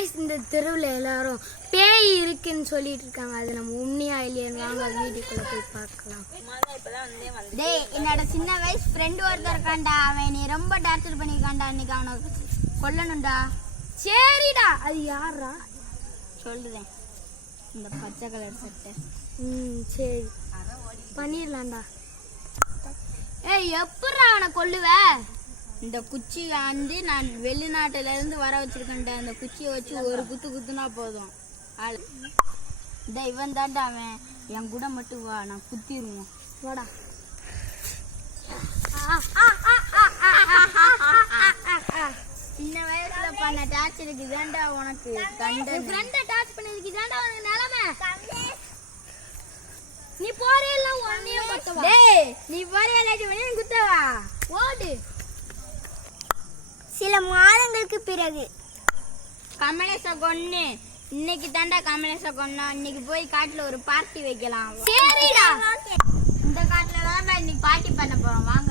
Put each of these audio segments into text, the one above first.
Guys இந்த தெருவுல எல்லாரும் பேய் இருக்குன்னு சொல்லிட்டு இருக்காங்க. அது நம்ம உண்மையா இல்லையான்னு வாங்க வீடியோக்குள்ள போய் பார்க்கலாம். டேய் என்னோட சின்ன வயசு ஃப்ரெண்ட் ஒருத்தர் இருக்கான்டா. அவன் நீ ரொம்ப டார்ச்சர் பண்ணிருக்கான்டா. இன்னைக்கு அவனை கொல்லணும்டா. சரிடா. அது யாரா சொல்றேன். இந்த பச்சை கலர் சட்டை. சரி பண்ணிடலாம்டா. ஏய் எப்படா அவனை கொல்லுவ? இந்த குச்சி வந்து நான் வெளிநாட்டுல இருந்து வர வச்சிருக்கேன்டா. இந்த குச்சியை வச்சு ஒரு குத்து குத்துனா போதும். இவன் தாண்டா அவன். என் கூட மட்டும் வா, நான் குத்திடுவோம். வாடா. சின்ன வயசுல பண்ண டார்ச்சருக்கு தாண்டா உனக்கு தண்டனை. ஃப்ரெண்ட டார்ச் பண்ணதுக்கு தாண்டா உனக்கு நிலைமை. நீ போறேல்லாம் ஒன்னையும் குத்தவா? டேய் நீ போறேல்லாம் குத்தவா? ஓடு. சில மாதங்களுக்கு பிறகு கமலேஷ கொன்னு. இன்னைக்கு தாண்டா கமலேஷ கொன்னா. இன்னைக்கு போய் காட்டுல ஒரு பார்ட்டி வைக்கலாம். சரிடா. இந்த காட்டுல தான் இன்னைக்கு பார்ட்டி பண்ண போறோம். வாங்க.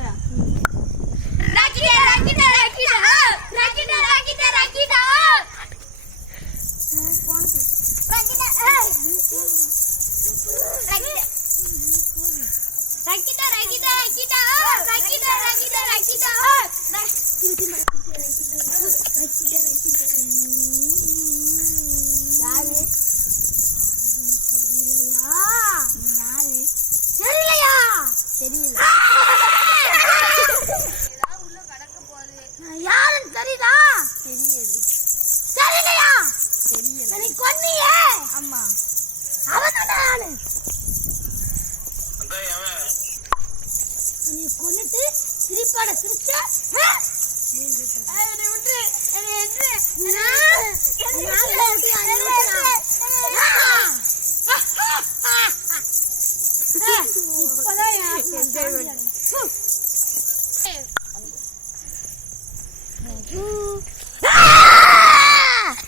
கொன்னுட்டு சிரிப்பாட சிரிச்சா இப்பதான்